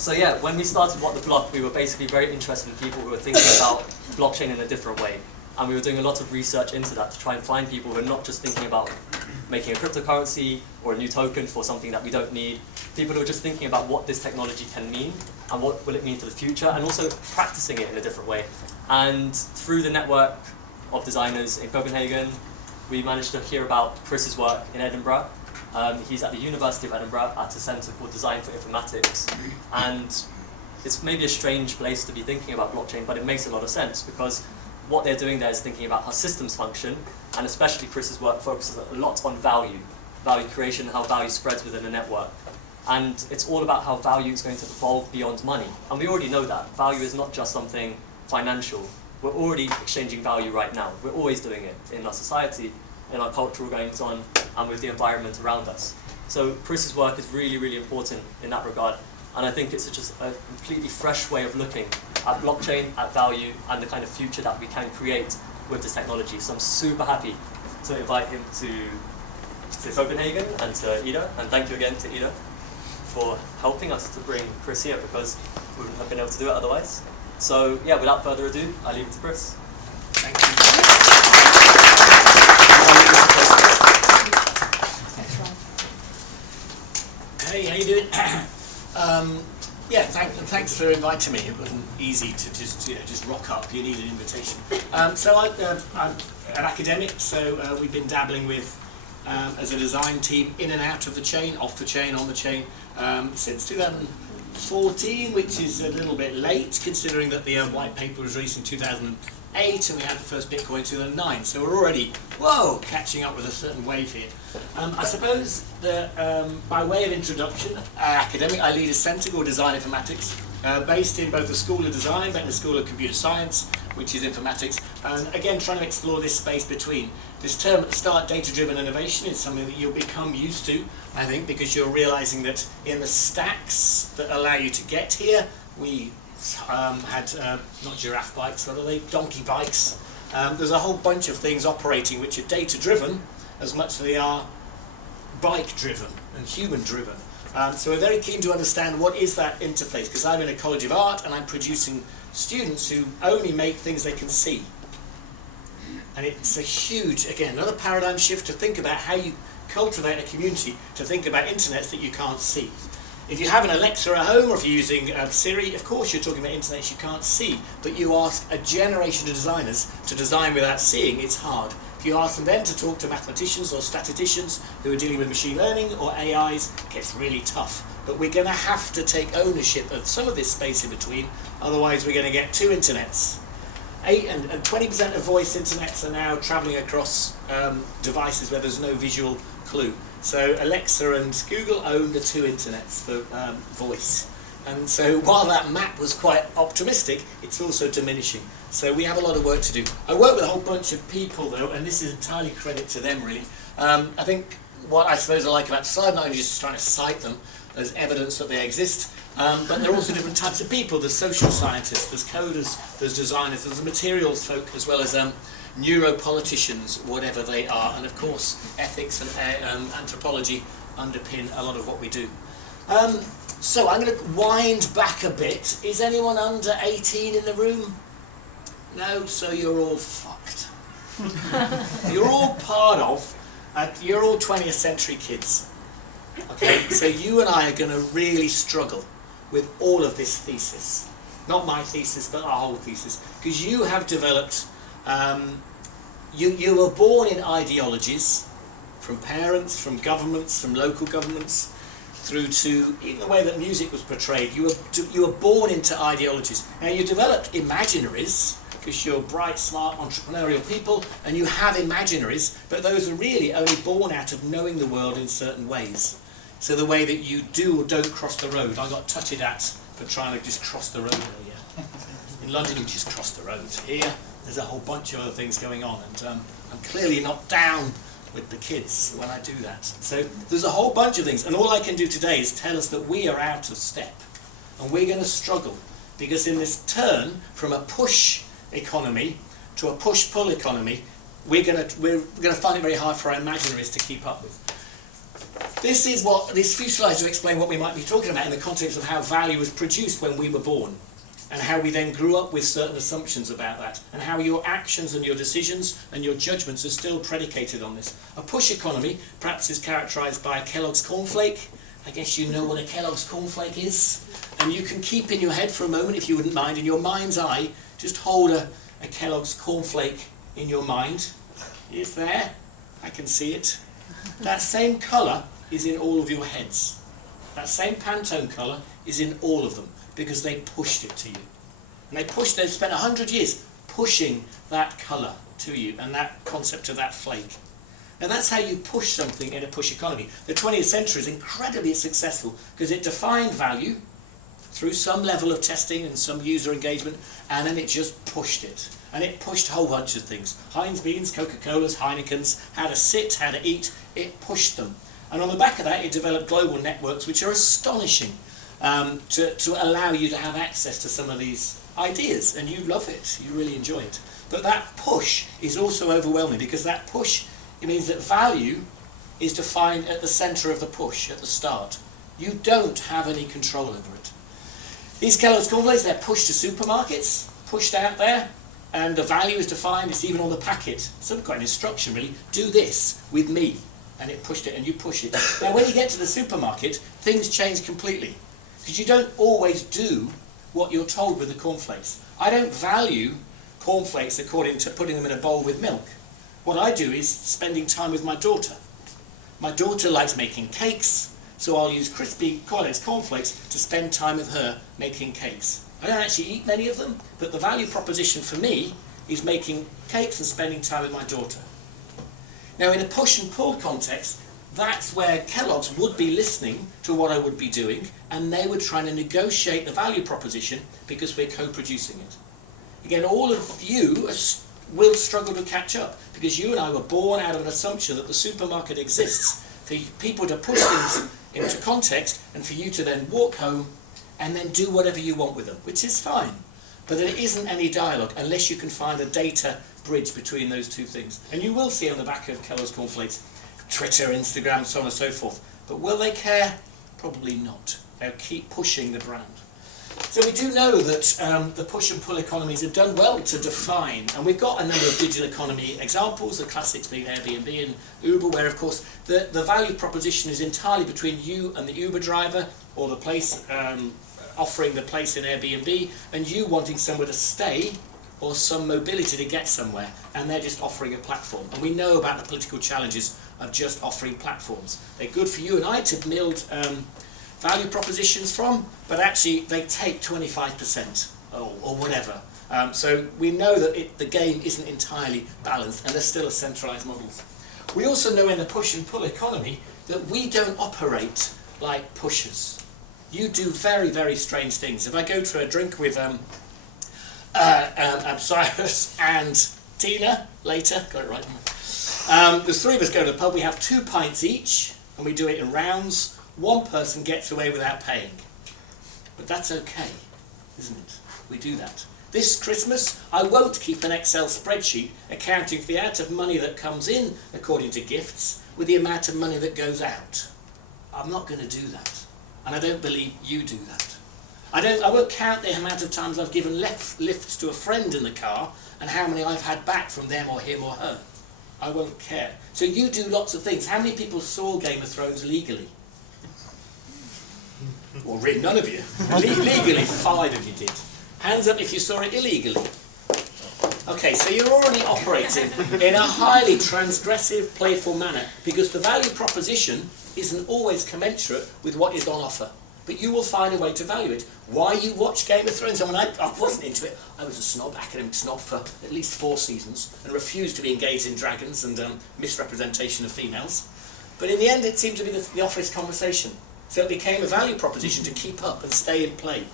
So yeah, when we started What the Block, we were basically very interested in people who were thinking about blockchain in a different way. And we were doing a lot of research into that to try and find people who are not just thinking about making a cryptocurrency or a new token for something that we don't need. People who are just thinking about what this technology can mean and what will it mean for the future, and also practicing it in a different way. And through the network of designers in Copenhagen, we managed to hear about Chris's work in Edinburgh. He's at the University of Edinburgh at a centre called Design Informatics. And it's maybe a strange place to be thinking about blockchain, but it makes a lot of sense because what they're doing there is thinking about how systems function, and especially Chris's work focuses a lot on value creation, and how value spreads within a network. And it's all about how value is going to evolve beyond money. And we already know that. Value is not just something financial. We're already exchanging value right now. We're always doing it in our society, in our cultural goings on, and with the environment around us. So Chris's work is really, really important in that regard. And I think it's just a completely fresh way of looking at blockchain, at value, and the kind of future that we can create with this technology. So I'm super happy to invite him to Copenhagen and to Ida. And thank you again to Ida for helping us to bring Chris here, because we wouldn't have been able to do it otherwise. So yeah, without further ado, I leave it to Chris. Thank you. Hey, how you doing? Yeah, thanks for inviting me. It wasn't easy to just rock up. You need an invitation. So I'm an academic, so we've been dabbling with, as a design team, in and out of the chain, off the chain, on the chain, since 2014, which is a little bit late, considering that the white paper was released in 2008 and we had the first Bitcoin in 2009. So we're already, catching up with a certain wave here. I suppose that by way of introduction, academic, I lead a centre called Design Informatics, based in both the School of Design and the School of Computer Science, which is informatics, and again trying to explore this space between. This term at the start, data-driven innovation, is something that you'll become used to, I think, because you're realising that in the stacks that allow you to get here, we had, not giraffe bikes, what are they? Donkey bikes. There's a whole bunch of things operating which are data-driven as much as they are bike-driven and human-driven. So we're very keen to understand what is that interface, because I'm in a College of Art and I'm producing students who only make things they can see. And it's a huge, again, another paradigm shift to think about how you cultivate a community, to think about internets that you can't see. If you have an Alexa at home, or if you're using Siri, of course you're talking about internets you can't see, but you ask a generation of designers to design without seeing, it's hard. If you ask them then to talk to mathematicians or statisticians who are dealing with machine learning or AIs, it gets really tough. But we're going to have to take ownership of some of this space in between, otherwise we're going to get two internets. 20% of voice internets are now travelling across devices where there's no visual clue. So Alexa and Google own the two internets for voice. And so while that map was quite optimistic, it's also diminishing. So we have a lot of work to do. I work with a whole bunch of people though, and this is entirely credit to them really. I think what I suppose I like about Design, not only just trying to cite them as evidence that they exist, but there are also different types of people. There's social scientists, there's coders, there's designers, there's materials folk, as well as neuropoliticians, whatever they are, and of course ethics and anthropology underpin a lot of what we do. So I'm going to wind back a bit. Is anyone under 18 in the room? No, so you're all fucked. You're all part of, you're all 20th century kids. Okay, so you and I are going to really struggle with all of this thesis. Not my thesis, but our whole thesis. Because you have developed, you were born in ideologies, from parents, from governments, from local governments, through to even the way that music was portrayed. You were born into ideologies. Now you developed imaginaries, because you're bright, smart, entrepreneurial people, and you have imaginaries, but those are really only born out of knowing the world in certain ways. So the way that you do or don't cross the road. I got tutted at for trying to just cross the road earlier. In London you just cross the road. Here there's a whole bunch of other things going on, and I'm clearly not down with the kids when I do that. So there's a whole bunch of things, and all I can do today is tell us that we are out of step, and we're going to struggle, because in this turn from a push economy to a push-pull economy, we're going to find it very hard for our imaginaries to keep up with. This few slides will explain what we might be talking about in the context of how value was produced when we were born, and how we then grew up with certain assumptions about that, and how your actions and your decisions and your judgments are still predicated on this. A push economy perhaps is characterised by a Kellogg's cornflake. I guess you know what a Kellogg's cornflake is, and you can keep in your head for a moment, if you wouldn't mind, in your mind's eye, just hold a Kellogg's cornflake in your mind. It's there, I can see it. That same colour is in all of your heads. That same Pantone colour is in all of them, because they pushed it to you. And they spent 100 years pushing that colour to you, and that concept of that flake. Now that's how you push something in a push economy. The 20th century is incredibly successful because it defined value through some level of testing and some user engagement, and then it just pushed it. And it pushed a whole bunch of things. Heinz Beans, Coca-Colas, Heinekens, how to sit, how to eat, it pushed them. And on the back of that, it developed global networks which are astonishing to allow you to have access to some of these ideas. And you love it, you really enjoy it. But that push is also overwhelming, because that push, it means that value is defined at the centre of the push, at the start. You don't have any control over it. These Kellogg's cornflakes, they're pushed to supermarkets, pushed out there, and the value is defined, it's even on the packet. It's sort of quite an instruction really, do this with me. And it pushed it, and you push it. Now when you get to the supermarket, things change completely. Because you don't always do what you're told with the cornflakes. I don't value cornflakes according to putting them in a bowl with milk. What I do is spending time with my daughter. My daughter likes making cakes, so I'll use crispy Kellogg's cornflakes to spend time with her making cakes. I don't actually eat many of them, but the value proposition for me is making cakes and spending time with my daughter. Now in a push and pull context, that's where Kellogg's would be listening to what I would be doing, and they would try to negotiate the value proposition because we're co-producing it. Again, all of you will struggle to catch up, because you and I were born out of an assumption that the supermarket exists for people to push things into context and for you to then walk home and then do whatever you want with them, which is fine. But there isn't any dialogue unless you can find a data bridge between those two things. And you will see on the back of Kellogg's cornflakes, Twitter, Instagram, so on and so forth. But will they care? Probably not. They'll keep pushing the brand. So we do know that the push and pull economies have done well to define, and we've got a number of digital economy examples, the classics being Airbnb and Uber, where of course the value proposition is entirely between you and the Uber driver, or the place offering the place in Airbnb, and you wanting somewhere to stay or some mobility to get somewhere, and they're just offering a platform. And we know about the political challenges of just offering platforms. They're good for you and I to build value propositions from, but actually they take 25% or whatever. So we know that the game isn't entirely balanced, and there's still a centralised models. We also know in the push and pull economy that we don't operate like pushers. You do very, very strange things. If I go to a drink with Cyrus and Tina later, got it right, there's three of us go to the pub, we have 2 pints each, and we do it in rounds. One person gets away without paying. But that's okay, isn't it? We do that. This Christmas, I won't keep an Excel spreadsheet accounting for the amount of money that comes in according to gifts with the amount of money that goes out. I'm not going to do that. And I don't believe you do that. I won't count the amount of times I've given lifts to a friend in the car and how many I've had back from them or him or her. I won't care. So you do lots of things. How many people saw Game of Thrones legally? Well, really, none of you. Legally, 5 of you did. Hands up if you saw it illegally. Okay, so you're already operating in a highly transgressive, playful manner, because the value proposition isn't always commensurate with what is on offer. But you will find a way to value it. Why you watch Game of Thrones? And when I wasn't into it, I was a snob, academic snob for at least 4 seasons, and refused to be engaged in dragons and misrepresentation of females. But in the end, it seemed to be the office conversation. So it became a value proposition to keep up and stay in play.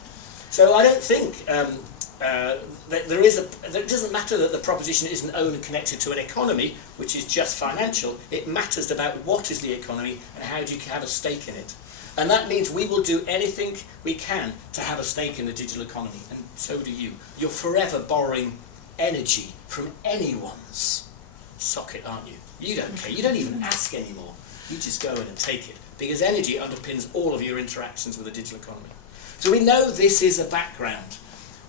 So I don't think that it doesn't matter that the proposition isn't owned and connected to an economy, which is just financial. It matters about what is the economy and how do you have a stake in it. And that means we will do anything we can to have a stake in the digital economy, and so do you. You're forever borrowing energy from anyone's socket, aren't you? You don't care. You don't even ask anymore. You just go in and take it. because energy underpins all of your interactions with the digital economy. So we know this is a background.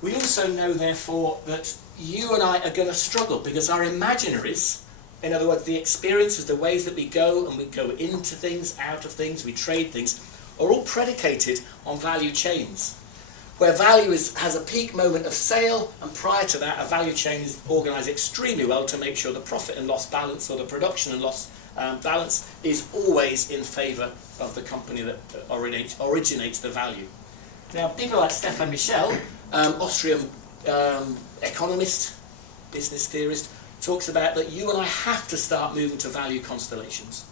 We also know, therefore, that you and I are going to struggle because our imaginaries, in other words, the experiences, the ways that we go and we go into things, out of things, we trade things, are all predicated on value chains, where value has a peak moment of sale, and prior to that, a value chain is organised extremely well to make sure the profit and loss balance, or the production and loss balance, is always in favour of the company that originates the value. Now, people like Stefan Michel, Austrian economist, business theorist, talks about that you and I have to start moving to value constellations.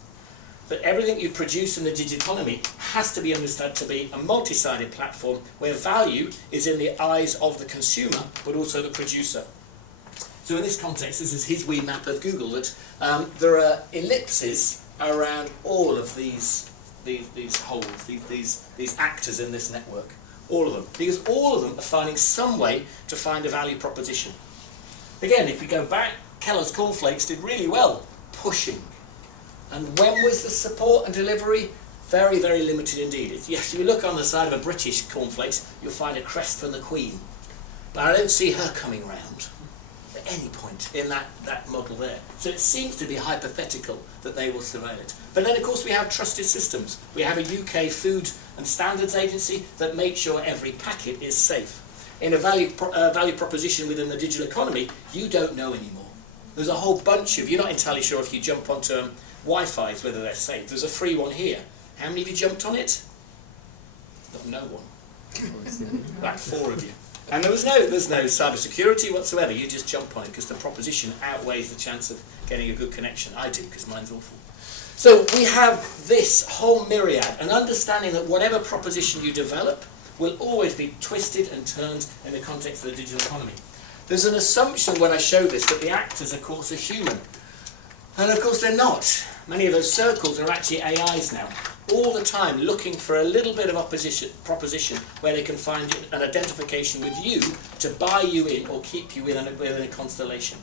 That everything you produce in the digital economy has to be understood to be a multi-sided platform where value is in the eyes of the consumer, but also the producer. So in this context, this is his wee map of Google, that there are ellipses around all of these holes, these actors in this network. All of them. Because all of them are finding some way to find a value proposition. Again, if we go back, Kellogg's Cornflakes did really well pushing. And when was the support and delivery? Very, very limited indeed. Yes, if you look on the side of a British cornflakes, you'll find a crest from the Queen. But I don't see her coming round at any point in that model there. So it seems to be hypothetical that they will surveil it. But then, of course, we have trusted systems. We have a UK Food and Standards Agency that makes sure every packet is safe. In a value proposition within the digital economy, you don't know anymore. There's a whole bunch of, you're not entirely sure if you jump onto Wi-Fi's whether they're safe. There's a free one here. How many of you jumped on it? Not no one. Like 4 of you. And there's no cyber security whatsoever. You just jump on it because the proposition outweighs the chance of getting a good connection. I do, because mine's awful. So we have this whole myriad, an understanding that whatever proposition you develop will always be twisted and turned in the context of the digital economy. There's an assumption when I show this that the actors, of course, are human. And of course they're not. Many of those circles are actually AIs now, all the time looking for a little bit of proposition where they can find an identification with you to buy you in or keep you in a constellation.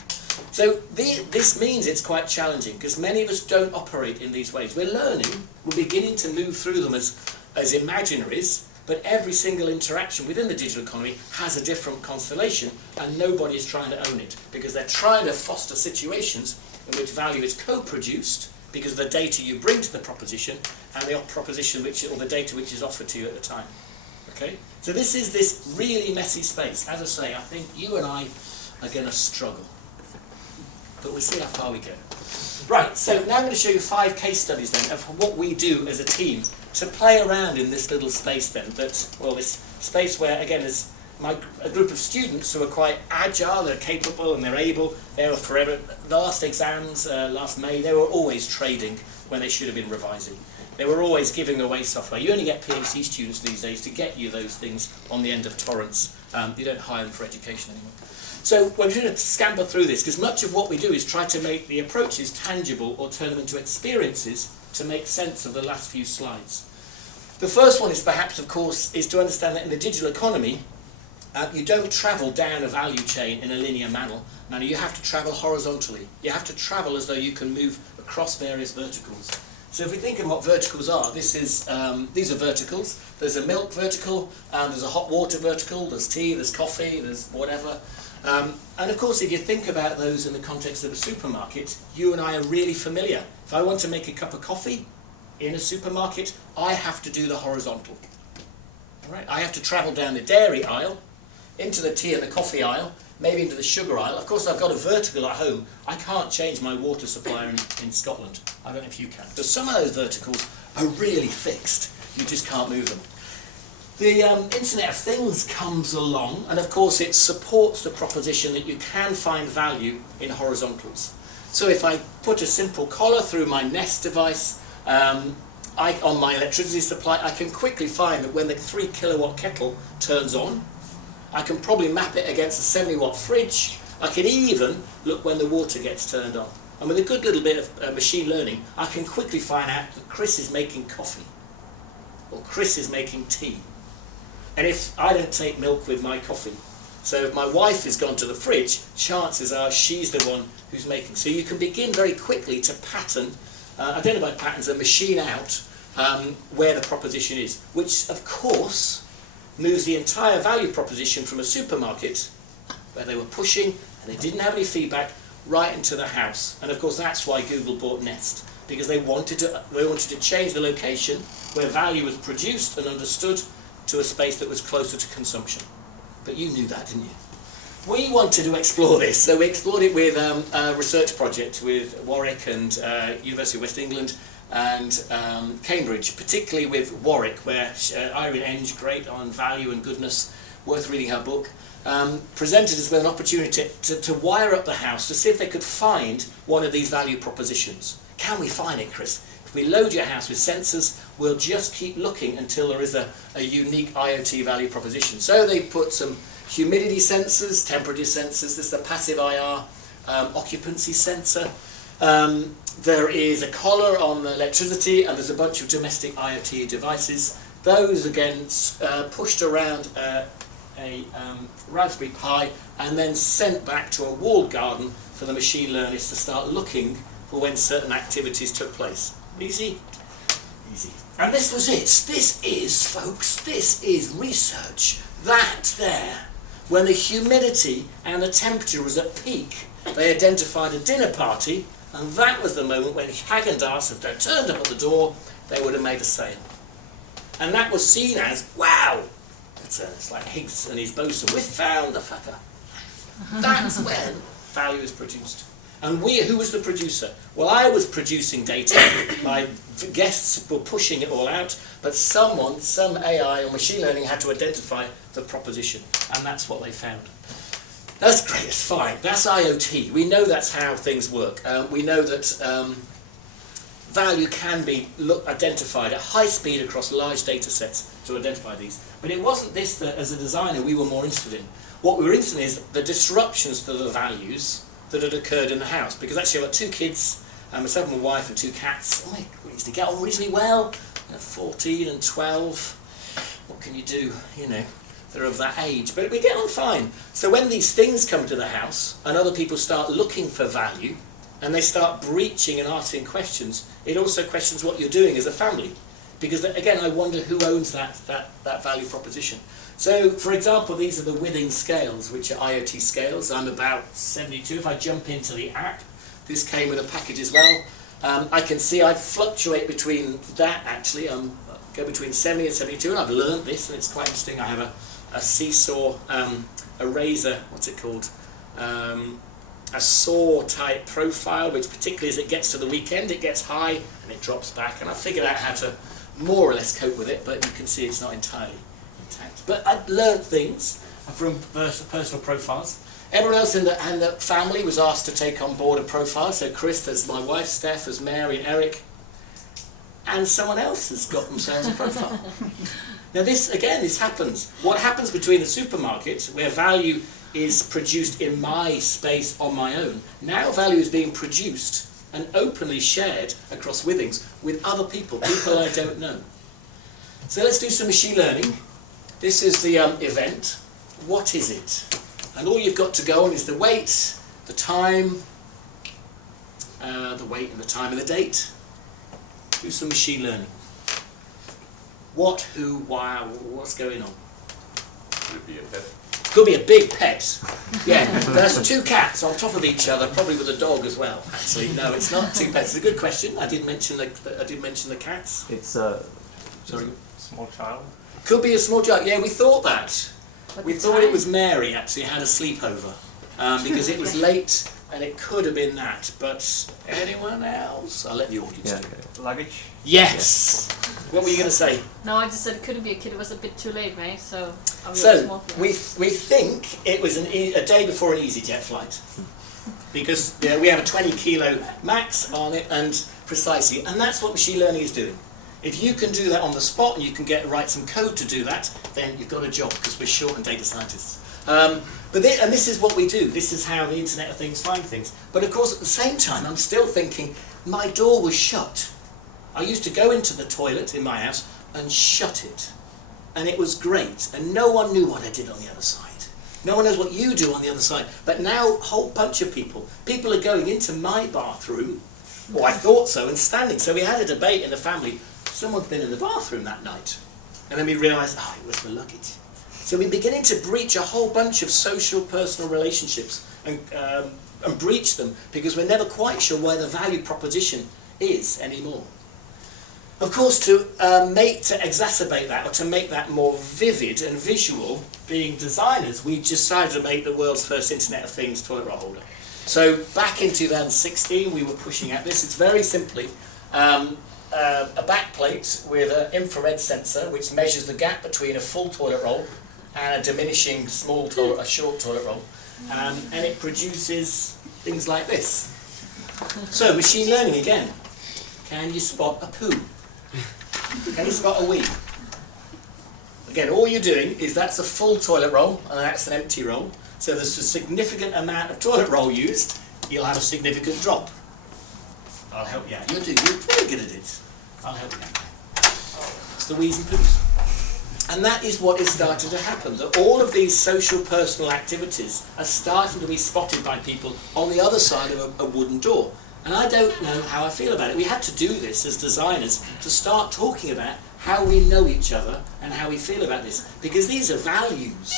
So this means it's quite challenging because many of us don't operate in these ways. We're learning, we're beginning to move through them as imaginaries, but every single interaction within the digital economy has a different constellation and nobody is trying to own it because they're trying to foster situations in which value is co-produced because of the data you bring to the proposition and the proposition or the data which is offered to you at the time. Okay? So this is this really messy space. As I say, I think you and I are going to struggle. But we'll see how far we go. Right, so now I'm going to show you 5 case studies then of what we do as a team to play around in this little space then. This space where, again, there's a group of students who are quite agile, they're capable and they're able. They were forever. The last exams, last May, they were always trading when they should have been revising. They were always giving away software. You only get PhD students these days to get you those things on the end of torrents. You don't hire them for education anymore. So we're going to scamper through this because much of what we do is try to make the approaches tangible or turn them into experiences to make sense of the last few slides. The first one is perhaps, of course, is to understand that in the digital economy, you don't travel down a value chain in a linear manner. You have to travel horizontally. You have to travel as though you can move across various verticals. So if we think of what verticals are, these are verticals. There's a milk vertical, there's a hot water vertical, there's tea, there's coffee, there's whatever. And of course, if you think about those in the context of a supermarket, you and I are really familiar. If I want to make a cup of coffee in a supermarket, I have to do the horizontal. All right? I have to travel down the dairy aisle, into the tea and the coffee aisle, maybe into the sugar aisle. Of course, I've got a vertical at home. I can't change my water supplier in Scotland. I don't know if you can. So some of those verticals are really fixed. You just can't move them. The Internet of Things comes along, and of course it supports the proposition that you can find value in horizontals. So if I put a simple collar through my Nest device, on my electricity supply, I can quickly find that when the 3 kilowatt kettle turns on, I can probably map it against a 70 watt fridge. I can even look when the water gets turned on. And with a good little bit of machine learning, I can quickly find out that Chris is making coffee, or Chris is making tea. And if I don't take milk with my coffee, so if my wife has gone to the fridge, chances are she's the one who's making. So you can begin very quickly to identify patterns and machine out where the proposition is, which of course moves the entire value proposition from a supermarket where they were pushing and they didn't have any feedback right into the house. And of course that's why Google bought Nest, because they wanted to change the location where value was produced and understood to a space that was closer to consumption. But you knew that, didn't you? We wanted to explore this, so we explored it with a research project with Warwick and University of West England and Cambridge, particularly with Warwick, where Irene Enge, great on value and goodness, worth reading her book, presented us with an opportunity to wire up the house to see if they could find one of these value propositions. Can we find it, Chris? If we load your house with sensors, we'll just keep looking until there is a unique IoT value proposition. So they put some humidity sensors, temperature sensors, this is a passive IR occupancy sensor. There is a collar on the electricity, and there's a bunch of domestic IoT devices. Those again pushed around a Raspberry Pi and then sent back to a walled garden for the machine learners to start looking for when certain activities took place. Easy? Easy. And this was it. This is, folks, this is research. That there, when the humidity and the temperature was at peak, they identified a dinner party, and that was the moment when Häagen-Dazs, if they turned up at the door, they would have made a sale. And that was seen as, wow, it's like Higgs and his boson, we found the fucker. That's when value is produced. And who was the producer? Well, I was producing data, my guests were pushing it all out, but some AI or machine learning had to identify the proposition, and that's what they found. That's great, it's fine. That's IoT. We know that's how things work. We know that value can be identified at high speed across large data sets to identify these. But it wasn't this that, as a designer, we were more interested in. What we were interested in is the disruptions to the values that had occurred in the house. Because actually I've got 2 kids, myself and my wife and 2 cats. We used to get on reasonably well, 14 and 12. What can you do, they're of that age, but we get on fine. So when these things come to the house and other people start looking for value and they start breaching and asking questions, it also questions what you're doing as a family. Because again, I wonder who owns that value proposition. So for example, these are the Withing scales, which are IoT scales. I'm about 72. If I jump into the app, this came with a package as well. I can see I fluctuate between that actually. I go between 70 and 72, and I've learned this, and it's quite interesting. I have a seesaw, a razor, what's it called? A saw type profile, which particularly as it gets to the weekend, it gets high and it drops back, and I figured out how to more or less cope with it, but you can see it's not entirely intact. But I've learned things from personal profiles. Everyone else in the family was asked to take on board a profile. So Chris, there's my wife, Steph, there's Mary and Eric, and someone else has got themselves a profile. Now this happens. What happens between the supermarket, where value is produced in my space on my own, now value is being produced and openly shared across Withings with other people I don't know. So let's do some machine learning. This is the event. What is it? And all you've got to go on is the weight, the time, the weight and the time and the date. Do some machine learning. What, who, why, what's going on? Could it be a pet? Could be a big pet. Yeah, there's 2 cats on top of each other, probably with a dog as well. Actually, no, it's not 2 pets. It's a good question. I did mention the cats. It's Sorry. Small child? Could be a small child. Yeah, we thought that. We thought it was Mary actually had a sleepover because it was late and it could have been that. But anyone else? I'll let the audience do it. Luggage? Yes. What were you going to say? No, I just said it couldn't be a kid. It was a bit too late, right? So we think it was a day before an EasyJet flight because we have a 20 kilo max on it, and precisely, and that's what machine learning is doing. If you can do that on the spot and you can write some code to do that, then you've got a job, because we're short on data scientists. And this is what we do. This is how the Internet of Things find things. But of course, at the same time, I'm still thinking, my door was shut. I used to go into the toilet in my house and shut it. And it was great. And no one knew what I did on the other side. No one knows what you do on the other side. But now, a whole bunch of people are going into my bathroom, or I thought so, and standing. So we had a debate in the family. someone's been in the bathroom that night. And then we realise, oh, it was the luggage. So we're beginning to breach a whole bunch of social, personal relationships and breach them because we're never quite sure where the value proposition is anymore. Of course, to exacerbate that, or to make that more vivid and visual, being designers, we decided to make the world's first Internet of Things toilet roll holder. So back in 2016, we were pushing out this. It's very simply a back plate with an infrared sensor which measures the gap between a full toilet roll and a diminishing a short toilet roll, and it produces things like this. So machine learning again. Can you spot a poo? Can you spot a wee? Again, all you're doing is that's a full toilet roll and that's an empty roll. So there's a significant amount of toilet roll used, you'll have a significant drop. I'll help you out. You're very good at it. I'll help you out. It's the wees and poos. And that is what is starting to happen, that all of these social personal activities are starting to be spotted by people on the other side of a wooden door. And I don't know how I feel about it. We had to do this as designers to start talking about how we know each other and how we feel about this. Because these are values.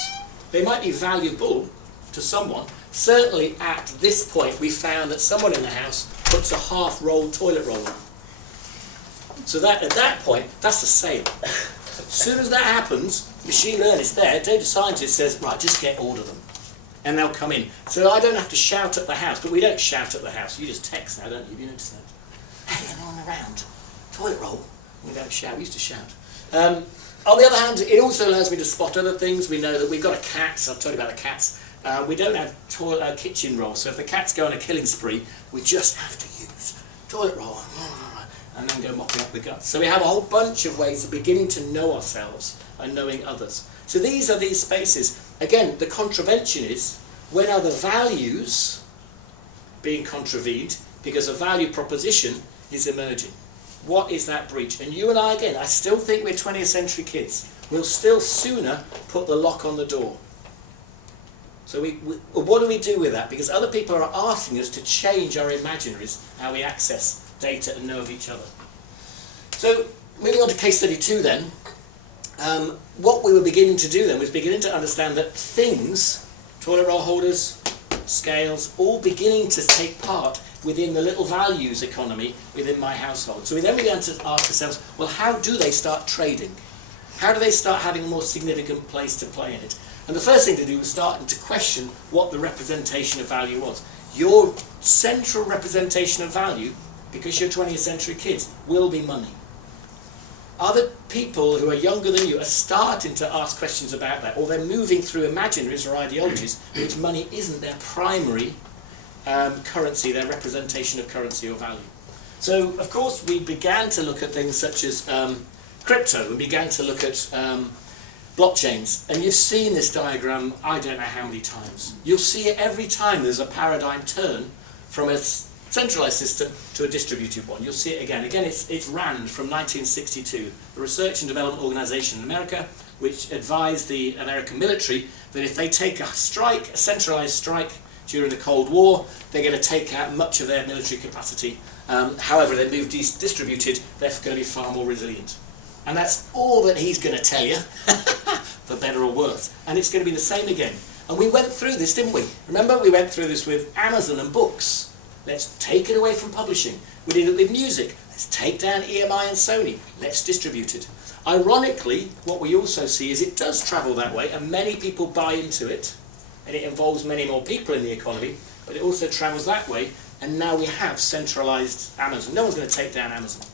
They might be valuable to someone. Certainly at this point we found that someone in the house puts a half-rolled toilet roll on. So that at that point, that's a sale. As soon as that happens, machine learning is there, data scientist says, right, just get order them. And they'll come in. So I don't have to shout at the house, but we don't shout at the house. You just text now, don't you? Have you noticed that? Hey, anyone around? Toilet roll? We don't shout, we used to shout. On the other hand, it also allows me to spot other things. We know that we've got a cat, so I've told you about the cats. We don't have kitchen roll, so if the cats go on a killing spree, we just have to use toilet roll and then go mopping up the guts. So we have a whole bunch of ways of beginning to know ourselves and knowing others. So these are these spaces. Again, the contravention is, when are the values being contravened because a value proposition is emerging? What is that breach? And you and I, again, I still think we're 20th century kids. We'll still sooner put the lock on the door. So what do we do with that? Because other people are asking us to change our imaginaries, how we access data and know of each other. So moving on to case study 2 then. What we were beginning to do then was beginning to understand that things, toilet roll holders, scales, all beginning to take part within the little values economy within my household. So we then began to ask ourselves, well, how do they start trading? How do they start having a more significant place to play in it? And the first thing to do was starting to question what the representation of value was. Your central representation of value, because you're 20th century kids, will be money. Other people who are younger than you are starting to ask questions about that, or they're moving through imaginaries or ideologies which money isn't their primary currency, their representation of currency or value. So, of course, we began to look at things such as crypto, and began to look at blockchains. And you've seen this diagram, I don't know how many times. You'll see it every time there's a paradigm turn from a centralized system to a distributed one. You'll see it again. Again, it's RAND from 1962, the Research and Development Organization in America, which advised the American military that if they take a strike, a centralized strike during the Cold War, they're going to take out much of their military capacity. However, they move distributed, they're going to be far more resilient. And that's all that he's going to tell you, for better or worse. And it's going to be the same again. And we went through this, didn't we? Remember, we went through this with Amazon and books. Let's take it away from publishing. We did it with music. Let's take down EMI and Sony. Let's distribute it. Ironically, what we also see is it does travel that way, and many people buy into it, and it involves many more people in the economy, but it also travels that way, and now we have centralized Amazon. No one's going to take down Amazon.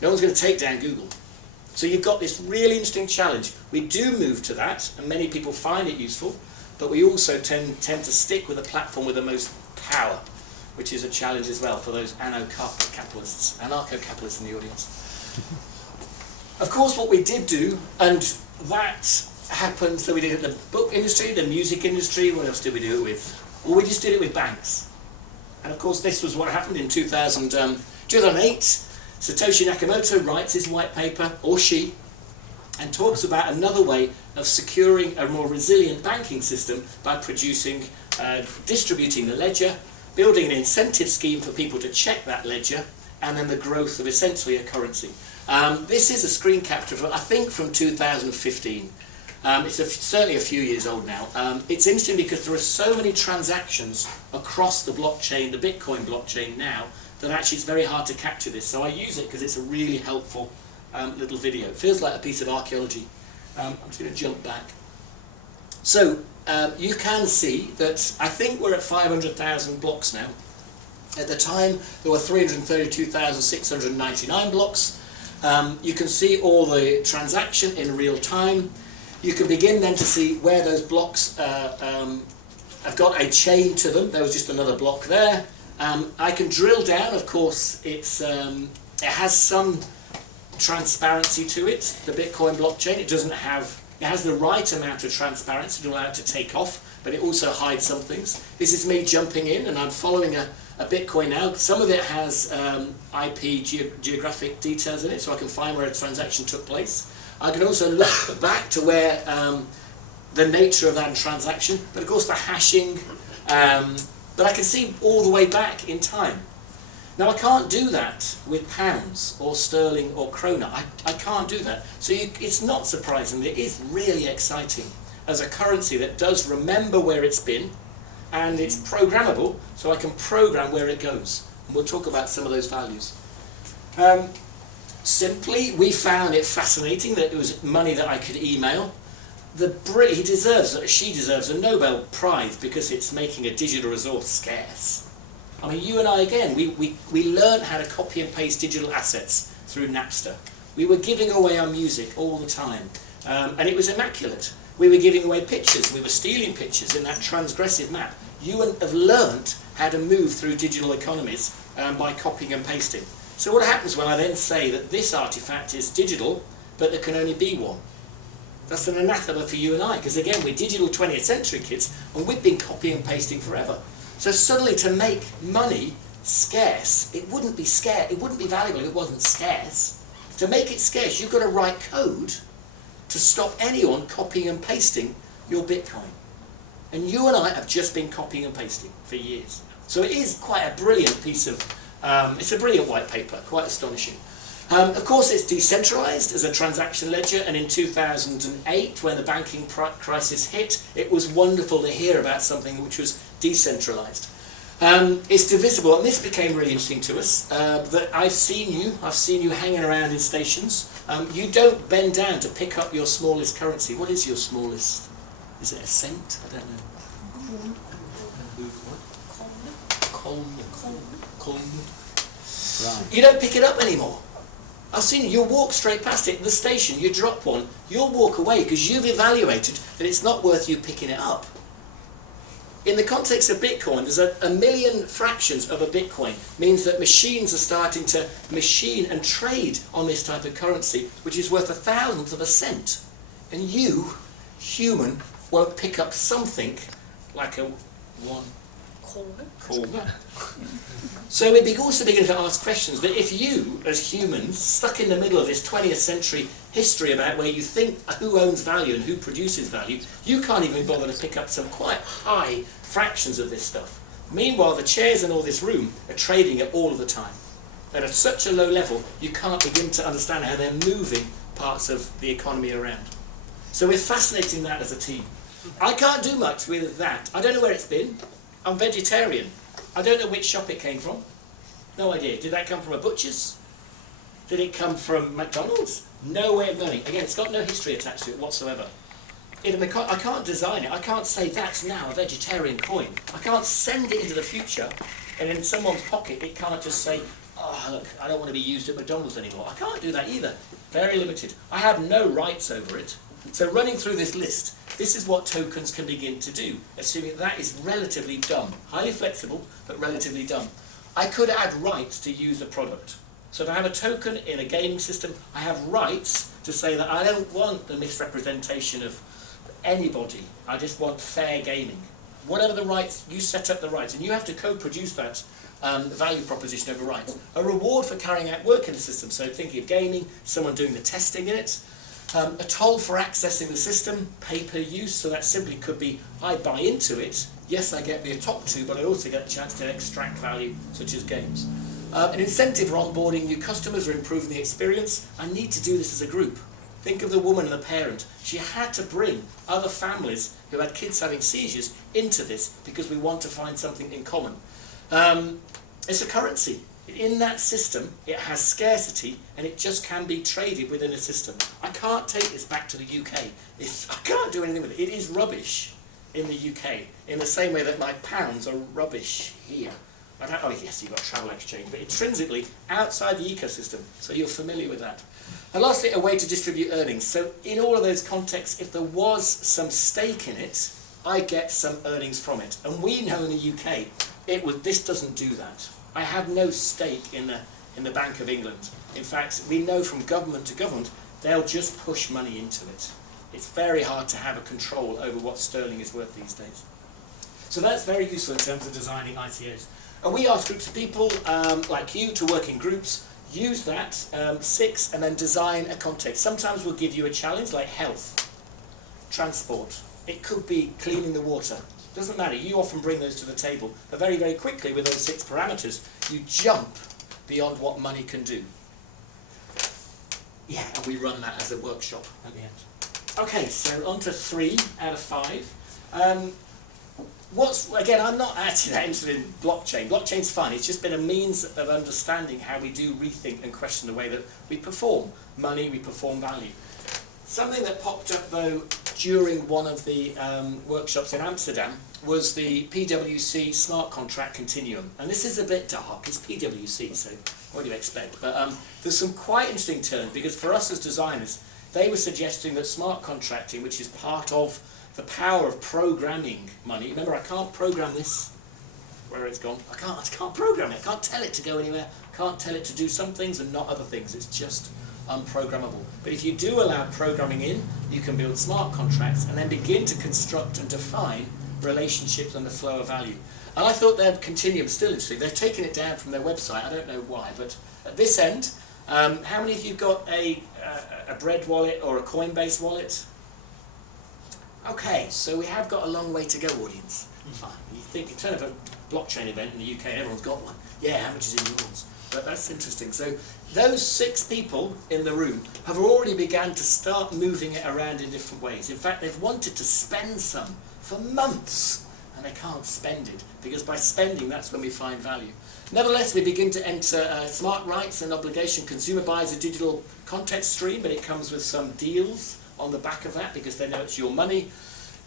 No one's going to take down Google. So you've got this really interesting challenge. We do move to that, and many people find it useful, but we also tend to stick with the platform with the most power, which is a challenge as well for those anarcho-capitalists in the audience. Of course, what we did do, and that happened, so we did it in the book industry, the music industry, what else did we do it with? Well, we just did it with banks. And of course, this was what happened in 2008. Satoshi Nakamoto writes his white paper, or she, and talks about another way of securing a more resilient banking system by distributing the ledger, building an incentive scheme for people to check that ledger, and then the growth of essentially a currency. This is a screen capture, I think from 2015. Certainly a few years old now. It's interesting because there are so many transactions across the blockchain, the Bitcoin blockchain now, that actually it's very hard to capture this. So I use it because it's a really helpful little video. It feels like a piece of archaeology. I'm just going to jump back. So you can see that I think we're at 500,000 blocks now. At the time, there were 332,699 blocks. You can see all the transaction in real time. You can begin then to see where those blocks have got a chain to them. There was just another block there. I can drill down. Of course, it has some transparency to it. The Bitcoin blockchain, it has the right amount of transparency to allow it to take off, but it also hides some things. This is me jumping in, and I'm following a Bitcoin now. Some of it has IP geographic details in it, so I can find where a transaction took place. I can also look back to where the nature of that transaction, but of course the hashing, but I can see all the way back in time. Now I can't do that with pounds or sterling or krona. I can't do that. So it's not surprising. It is really exciting as a currency that does remember where it's been, and it's programmable, so I can program where it goes. And we'll talk about some of those values. Simply, we found it fascinating that it was money that I could email. She deserves a Nobel Prize because it's making a digital resource scarce. I mean, you and I, again, we learned how to copy and paste digital assets through Napster. We were giving away our music all the time, and it was immaculate. We were giving away pictures, we were stealing pictures in that transgressive map. You have learnt how to move through digital economies by copying and pasting. So what happens when I then say that this artifact is digital, but there can only be one? That's an anathema for you and I, because again, we're digital 20th century kids, and we've been copying and pasting forever. So suddenly to make money scarce, it wouldn't be valuable if it wasn't scarce. To make it scarce, you've got to write code to stop anyone copying and pasting your Bitcoin. And you and I have just been copying and pasting for years. So it is quite a brilliant piece of, it's a brilliant white paper, quite astonishing. Of course, it's decentralized as a transaction ledger, and in 2008, when the banking crisis hit, it was wonderful to hear about something which was decentralized. It's divisible, and this became really interesting to us. That I've seen you hanging around in stations. You don't bend down to pick up your smallest currency. What is your smallest? Is it a cent? I don't know. Colm. Right. You don't pick it up anymore. I've seen you. You'll walk straight past it. The station, you drop one, you'll walk away because you've evaluated that it's not worth you picking it up. In the context of Bitcoin, there's a million fractions of a Bitcoin. Means that machines are starting to machine and trade on this type of currency, which is worth 1,000th of a cent. And you, human, won't pick up something like a one quarter. So we also begin to ask questions that if you, as humans, stuck in the middle of this 20th century history about where you think who owns value and who produces value, you can't even bother to pick up some quite high fractions of this stuff. Meanwhile, the chairs in all this room are trading it all of the time. And at such a low level, you can't begin to understand how they're moving parts of the economy around. So we're fascinated in that as a team. I can't do much with that. I don't know where it's been. I'm vegetarian. I don't know which shop it came from. No idea. Did that come from a butcher's? Did it come from McDonald's? No way of knowing. Again, it's got no history attached to it whatsoever. I can't design it. I can't say that's now a vegetarian coin. I can't send it into the future, and in someone's pocket it can't just say, oh look, I don't want to be used at McDonald's anymore. I can't do that either. Very limited. I have no rights over it. So running through this list, this is what tokens can begin to do, assuming that is relatively dumb. Highly flexible, but relatively dumb. I could add rights to use a product. So if I have a token in a gaming system, I have rights to say that I don't want the misrepresentation of anybody. I just want fair gaming. Whatever the rights, you set up the rights, and you have to co-produce that value proposition over rights. A reward for carrying out work in the system, so thinking of gaming, someone doing the testing in it. A toll for accessing the system, pay-per-use, so that simply could be, I buy into it, yes I get the top two, but I also get the chance to extract value, such as games. An incentive for onboarding new customers or improving the experience. I need to do this as a group. Think of the woman and the parent. She had to bring other families who had kids having seizures into this because we want to find something in common. It's a currency. In that system, it has scarcity and it just can be traded within a system. I can't take this back to the UK. I can't do anything with it. It is rubbish in the UK, in the same way that my pounds are rubbish here. Oh yes, you've got travel exchange, but intrinsically outside the ecosystem, so you're familiar with that. And lastly, a way to distribute earnings. So in all of those contexts, if there was some stake in it, I get some earnings from it. And we know in the UK, this doesn't do that. I have no stake in the Bank of England. In fact, we know from government to government, they'll just push money into it. It's very hard to have a control over what sterling is worth these days. So that's very useful in terms of designing ICOs. And we ask groups of people like you to work in groups, use that, 6, and then design a context. Sometimes we'll give you a challenge like health, transport. It could be cleaning the water. Doesn't matter, you often bring those to the table. But very, very quickly with those 6 parameters, you jump beyond what money can do. Yeah, and we run that as a workshop at the end. Okay, so on to 3 out of 5. Again, I'm not actually that interested in blockchain. Blockchain's fun. It's just been a means of understanding how we do rethink and question the way that we perform money, we perform value. Something that popped up, though, during one of the workshops in Amsterdam was the PwC smart contract continuum. And this is a bit dark. It's PwC, so what do you expect? But there's some quite interesting terms, because for us as designers, they were suggesting that smart contracting, which is part of the power of programming money. Remember, I can't program this, where it's gone. I can't program it. I can't tell it to go anywhere. I can't tell it to do some things and not other things. It's just unprogrammable. But if you do allow programming in, you can build smart contracts and then begin to construct and define relationships and the flow of value. And I thought their continuum still interesting. They've taken it down from their website. I don't know why, but at this end, how many of you got a Bread wallet or a Coinbase wallet? Okay, so we have got a long way to go, audience. Fine. You turn up a blockchain event in the UK and everyone's got one. Yeah, how much is in yours? But that's interesting. So those 6 people in the room have already begun to start moving it around in different ways. In fact, they've wanted to spend some for months, and they can't spend it, because by spending, that's when we find value. Nevertheless, we begin to enter smart rights and obligation. Consumer buys a digital content stream, but it comes with some deals on the back of that, because they know it's your money.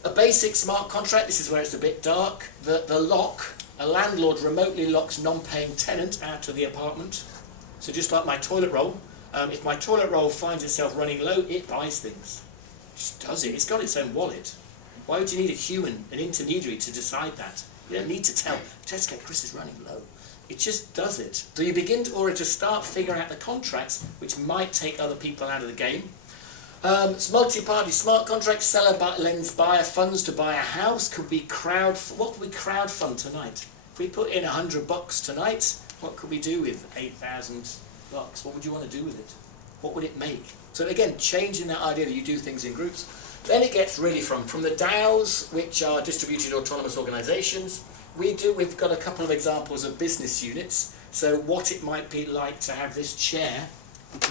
A basic smart contract, this is where it's a bit dark. The lock, a landlord remotely locks non-paying tenant out of the apartment. So just like my toilet roll, if my toilet roll finds itself running low, it buys things. It just does it. It's got its own wallet. Why would you need a human, an intermediary, to decide that? You don't need to tell, Tesco, Chris is running low. It just does it. So you begin to start figuring out the contracts which might take other people out of the game. Multi-party smart contracts, seller lends buyer funds to buy a house. What could we crowdfund tonight? If we put in $100 tonight, what could we do with $8,000? What would you want to do with it? What would it make? So again, changing that idea that you do things in groups. Then it gets really from the DAOs, which are distributed autonomous organizations. We've got a couple of examples of business units. So what it might be like to have this chair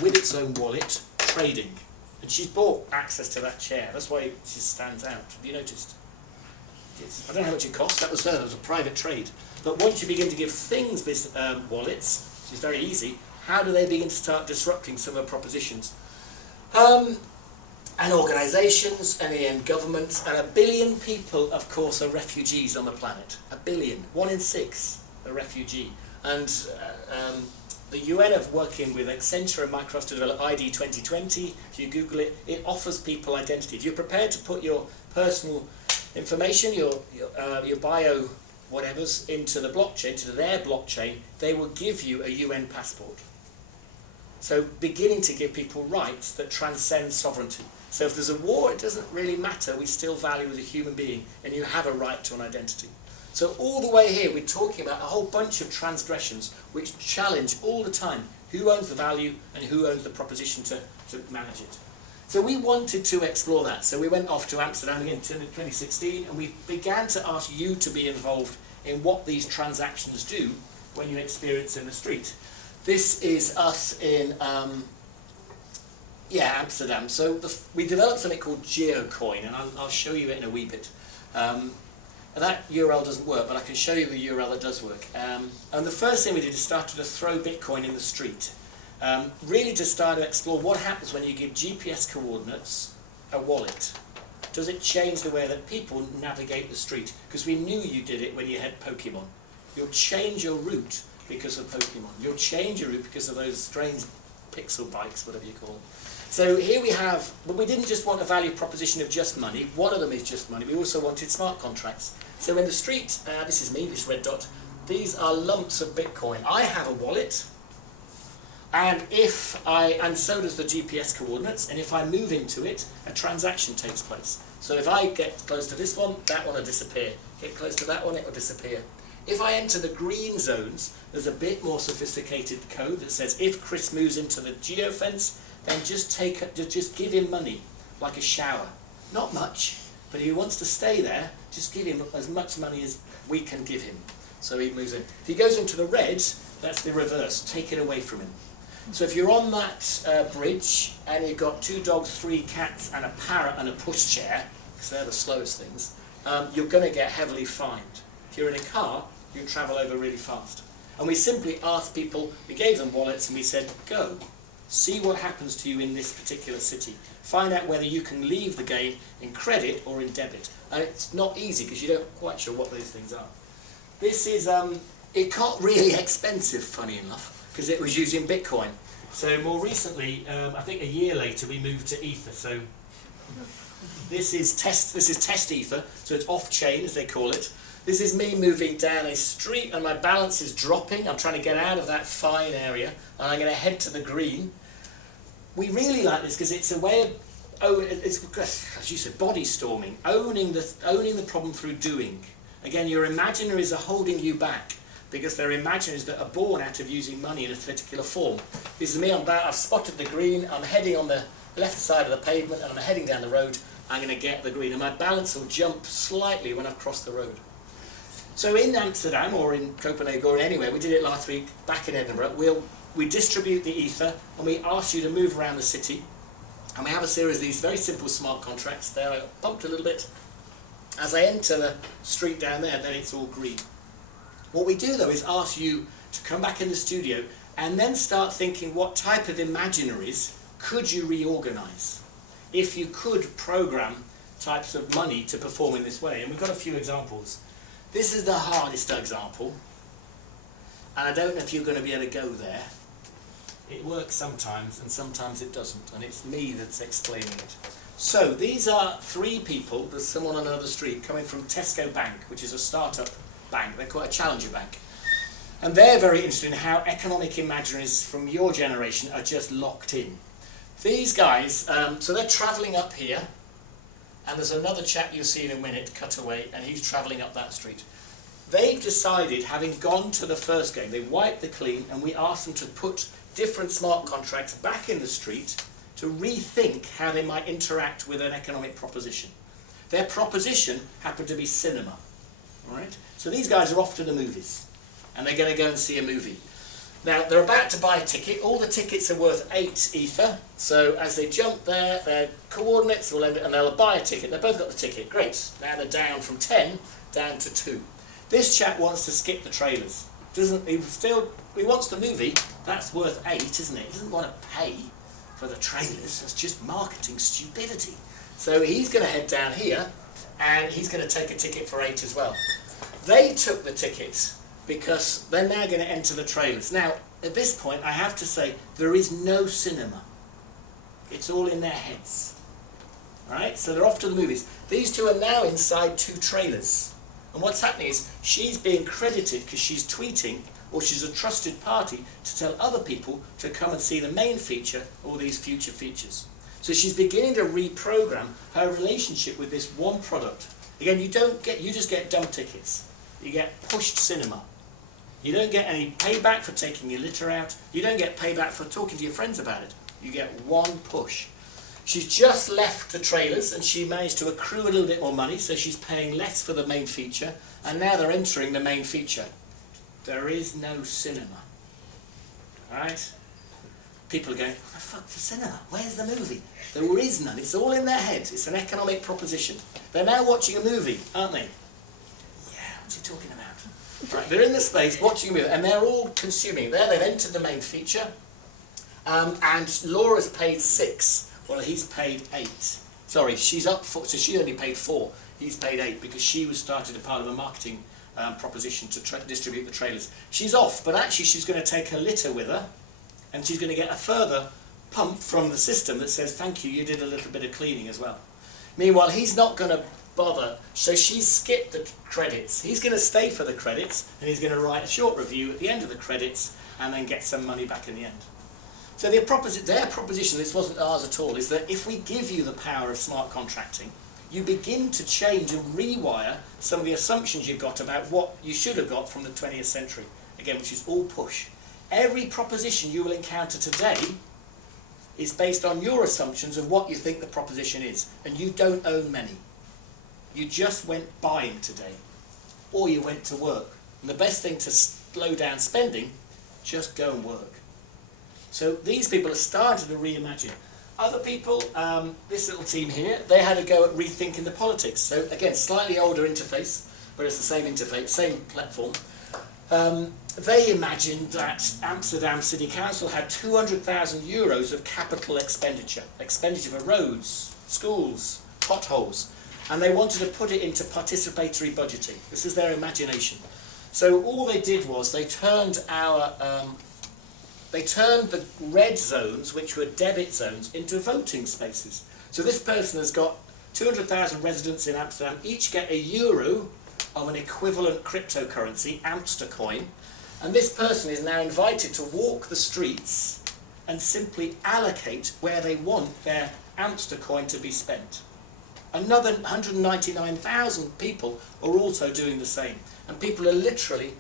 with its own wallet trading. And she's bought access to that chair. That's why she stands out. Have you noticed? Yes. I don't know how much it cost. That was her. It was a private trade. But once you begin to give things wallets, which is very easy, how do they begin to start disrupting some of the propositions? And organisations, and in governments, and 1 billion people, of course, are refugees on the planet. 1 billion. 1 in 6 are refugee. And the UN are working with Accenture and Microsoft to develop ID 2020. If you Google it, it offers people identity. If you're prepared to put your personal information, your bio whatevers, into the blockchain, to their blockchain, they will give you a UN passport. So beginning to give people rights that transcend sovereignty. So if there's a war, it doesn't really matter. We still value as a human being, and you have a right to an identity. So all the way here, we're talking about a whole bunch of transgressions which challenge all the time who owns the value and who owns the proposition to manage it. So we wanted to explore that. So we went off to Amsterdam again in 2016, and we began to ask you to be involved in what these transactions do when you experience in the street. This is us in Amsterdam. So we developed something called GeoCoin, and I'll show you it in a wee bit. That URL doesn't work, but I can show you the URL that does work. And the first thing we did is start to throw Bitcoin in the street. Really to start to explore what happens when you give GPS coordinates a wallet. Does it change the way that people navigate the street? Because we knew you did it when you had Pokemon. You'll change your route because of Pokemon. You'll change your route because of those strange pixel bikes, whatever you call them. So here we have, but we didn't just want a value proposition of just money. One of them is just money. We also wanted smart contracts. So in the street, this is me, this red dot, these are lumps of Bitcoin. I have a wallet, and so does the GPS coordinates, and if I move into it, a transaction takes place. So if I get close to this one, that one will disappear. Get close to that one, it will disappear. If I enter the green zones, there's a bit more sophisticated code that says if Chris moves into the geofence, then just give him money, like a shower. Not much, but if he wants to stay there, just give him as much money as we can give him. So he moves in. If he goes into the red, that's the reverse. Take it away from him. So if you're on that bridge and you've got 2 dogs, 3 cats, and a parrot and a pushchair, because they're the slowest things, you're going to get heavily fined. If you're in a car, you travel over really fast. And we simply asked people, we gave them wallets, and we said, go. See what happens to you in this particular city. Find out whether you can leave the game in credit or in debit. And it's not easy because you don't quite sure what those things are. This is, it got really expensive, funny enough, because it was using Bitcoin. So more recently, I think a year later, we moved to Ether. So this is test Ether, so it's off-chain, as they call it. This is me moving down a street and my balance is dropping. I'm trying to get out of that fine area and I'm going to head to the green. We really like this because it's a way of, it's, as you said, body storming, owning the problem through doing. Again, your imaginaries are holding you back because they're imaginaries that are born out of using money in a particular form. This is me, I've spotted the green, I'm heading on the left side of the pavement and I'm heading down the road. I'm going to get the green and my balance will jump slightly when I've crossed the road. So in Amsterdam, or in Copenhagen, or anywhere, we did it last week, back in Edinburgh, we distribute the ether, and we ask you to move around the city, and we have a series of these very simple smart contracts. There I got bumped a little bit. As I enter the street down there, then it's all green. What we do, though, is ask you to come back in the studio, and then start thinking what type of imaginaries could you reorganize, if you could program types of money to perform in this way. And we've got a few examples. This is the hardest example, and I don't know if you're going to be able to go there. It works sometimes, and sometimes it doesn't, and it's me that's explaining it. So these are 3 people, there's someone on another street, coming from Tesco Bank, which is a start-up bank, they're quite a challenger bank. And they're very interested in how economic imaginaries from your generation are just locked in. These guys, so they're travelling up here, and there's another chap you'll see in a minute, cut away, and he's travelling up that street. They've decided, having gone to the first game, they wiped the clean, and we asked them to put different smart contracts back in the street to rethink how they might interact with an economic proposition. Their proposition happened to be cinema. All right? So these guys are off to the movies, and they're going to go and see a movie. Now, they're about to buy a ticket. All the tickets are worth 8 ether. So as they jump there, their coordinates will end, and they'll buy a ticket. They've both got the ticket. Great. Now they're down from 10 down to 2. This chap wants to skip the trailers. He wants the movie. That's worth 8, isn't it? He doesn't want to pay for the trailers. That's just marketing stupidity. So he's going to head down here, and he's going to take a ticket for 8 as well. They took the ticket because they're now going to enter the trailers. Now, at this point, I have to say, there is no cinema. It's all in their heads. Right? So they're off to the movies. These 2 are now inside 2 trailers. And what's happening is, she's being credited because she's tweeting, or she's a trusted party to tell other people to come and see the main feature or these future features. So she's beginning to reprogram her relationship with this one product. Again, you just get dumb tickets. You get pushed cinema. You don't get any payback for taking your litter out. You don't get payback for talking to your friends about it. You get one push. She's just left the trailers and she managed to accrue a little bit more money, so she's paying less for the main feature, and now they're entering the main feature. There is no cinema. right? People are going, what the fuck, the cinema? Where's the movie? There is none. It's all in their head. It's an economic proposition. They're now watching a movie, aren't they? Yeah, what's he talking about? Right, they're in the space watching a movie, and they're all consuming. There, they've entered the main feature, and Laura's paid 6. Well, he's paid 8. Sorry, she's up 4, so she only paid 4. He's paid 8 because she was started a part of a marketing proposition to distribute the trailers. She's off, but actually she's going to take her litter with her, and she's going to get a further pump from the system that says, thank you, you did a little bit of cleaning as well. Meanwhile, he's not going to bother, so she's skipped the credits. He's going to stay for the credits, and he's going to write a short review at the end of the credits, and then get some money back in the end. So their proposition, this wasn't ours at all, is that if we give you the power of smart contracting, you begin to change and rewire some of the assumptions you've got about what you should have got from the 20th century. Again, which is all push. Every proposition you will encounter today is based on your assumptions of what you think the proposition is. And you don't own many. You just went buying today. Or you went to work. And the best thing to slow down spending, just go and work. So these people are starting to reimagine. Other people, this little team here, they had a go at rethinking the politics. So again, slightly older interface, but it's the same interface, same platform. They imagined that Amsterdam City Council had 200,000 euros of capital expenditure for roads, schools, potholes, and they wanted to put it into participatory budgeting. This is their imagination. So all they did was they turned the red zones, which were debit zones, into voting spaces. So this person has got 200,000 residents in Amsterdam, each get €1 of an equivalent cryptocurrency, Amster coin, and this person is now invited to walk the streets and simply allocate where they want their Amster coin to be spent. Another 199,000 people are also doing the same, and people are literally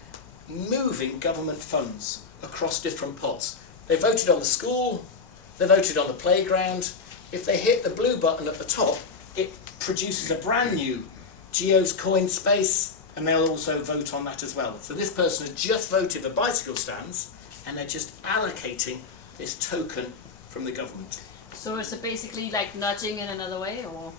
moving government funds across different pots. They voted on the school, they voted on the playground. If they hit the blue button at the top, it produces a brand new Geo's coin space, and they'll also vote on that as well. So this person has just voted for bicycle stands, and they're just allocating this token from the government. So is it basically like nudging in another way, or?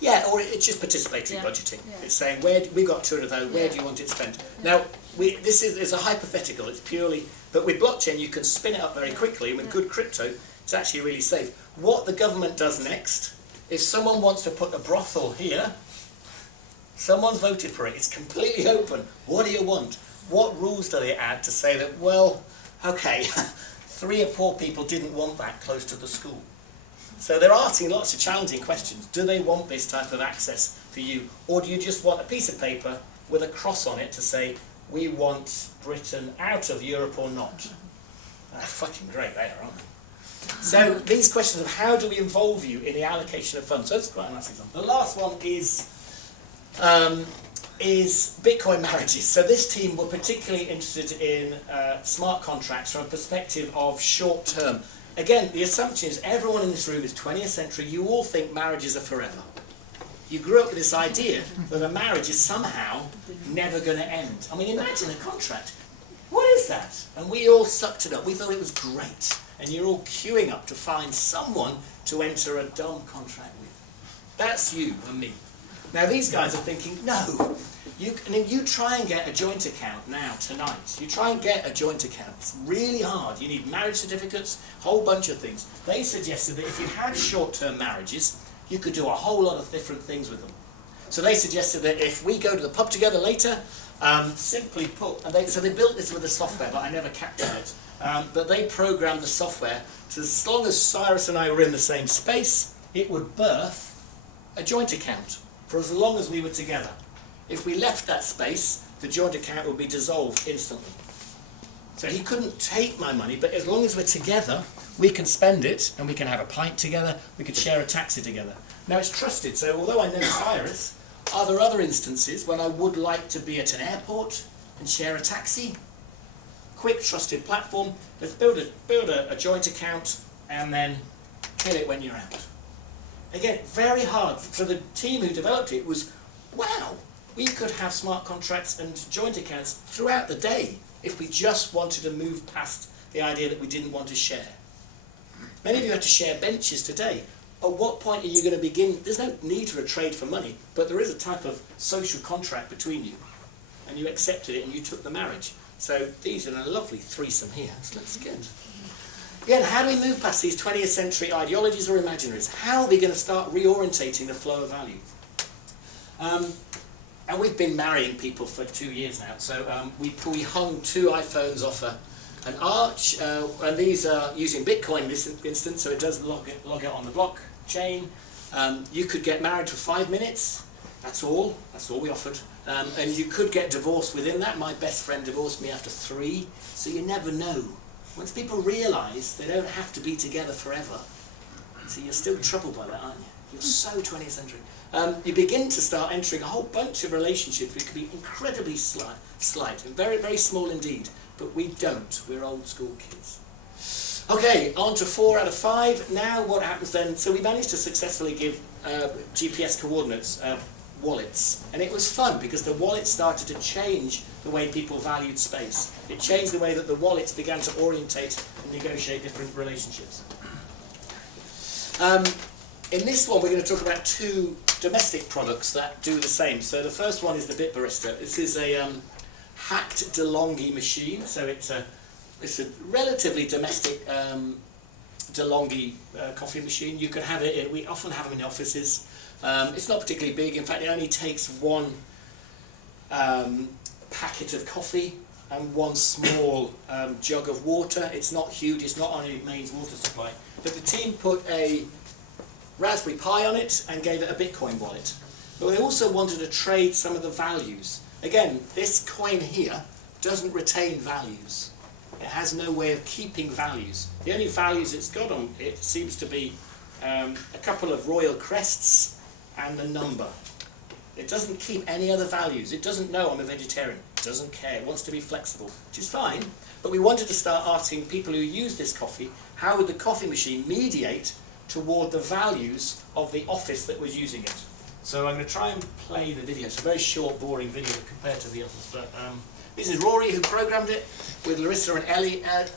Yeah, or it's just participatory budgeting. Yeah. It's saying, we got 200,000, where do you want it spent? Yeah. Now, this is a hypothetical, it's purely, but with blockchain you can spin it up very quickly, and with good crypto, it's actually really safe. What the government does next, if someone wants to put a brothel here, someone's voted for it, it's completely open. What do you want? What rules do they add to say that, well, okay, 3 poor people didn't want that close to the school? So they're asking lots of challenging questions. Do they want this type of access for you? Or do you just want a piece of paper with a cross on it to say, we want Britain out of Europe or not? They're fucking great, they are, aren't they? So these questions of how do we involve you in the allocation of funds. So that's quite a nice example. The last one is Bitcoin marriages. So this team were particularly interested in smart contracts from a perspective of short term. Again, the assumption is everyone in this room is 20th century, you all think marriages are forever. You grew up with this idea that a marriage is somehow never going to end. I mean, imagine a contract. What is that? And we all sucked it up. We thought it was great. And you're all queuing up to find someone to enter a dumb contract with. That's you and me. Now these guys are thinking, no. You try and get a joint account now, tonight. You try and get a joint account. It's really hard. You need marriage certificates, a whole bunch of things. They suggested that if you had short-term marriages, you could do a whole lot of different things with them. So they suggested that if we go to the pub together later, simply put, so they built this with a software, but I never captured it. But they programmed the software so as long as Cyrus and I were in the same space, it would birth a joint account for as long as we were together. If we left that space, the joint account would be dissolved instantly. So he couldn't take my money, but as long as we're together, we can spend it, and we can have a pint together, we could share a taxi together. Now it's trusted, so although I know Cyrus, are there other instances when I would like to be at an airport and share a taxi? Quick, trusted platform, let's build a joint account, and then kill it when you're out. Again, very hard. For the team who developed it was, wow, we could have smart contracts and joint accounts throughout the day if we just wanted to move past the idea that we didn't want to share. Many of you have to share benches today. At what point are you going to begin? There's no need for a trade for money, but there is a type of social contract between you. And you accepted it and you took the marriage. So these are a lovely threesome here. So that's good. Again, how do we move past these 20th century ideologies or imaginaries? How are we going to start reorientating the flow of value? And we've been marrying people for 2 years now. So we hung 2 iPhones off an arch, and these are using Bitcoin in this instance, so it does log it on the blockchain. You could get married for 5 minutes. That's all we offered. And you could get divorced within that. My best friend divorced me after 3, so you never know. Once people realise they don't have to be together forever, so you're still troubled by that, aren't you? You're so 20th century. You begin to start entering a whole bunch of relationships which could be incredibly slight and very, very small indeed, but we don't. We're old school kids. Okay, on to 4 out of 5. Now what happens then? So we managed to successfully give GPS coordinates wallets, and it was fun because the wallets started to change the way people valued space. It changed the way that the wallets began to orientate and negotiate different relationships. In this one we're going to talk about 2 domestic products that do the same. So the first one is the Bit Barista. This is a hacked DeLonghi machine, so it's a relatively domestic DeLonghi coffee machine. You could have it we often have them in offices. It's not particularly big. In fact, it only takes 1 packet of coffee and 1 small jug of water. It's not huge. It's not on any mains water supply. But the team put a Raspberry Pi on it and gave it a Bitcoin wallet. But they also wanted to trade some of the values. Again, this coin here doesn't retain values. It has no way of keeping values. The only values it's got on it seems to be a couple of royal crests and a number. It doesn't keep any other values. It doesn't know I'm a vegetarian. It doesn't care. It wants to be flexible, which is fine. But we wanted to start asking people who use this coffee, how would the coffee machine mediate toward the values of the office that was using it? So I'm going to try and play the video. It's a very short, boring video compared to the others. But this is Rory, who programmed it, with Larissa and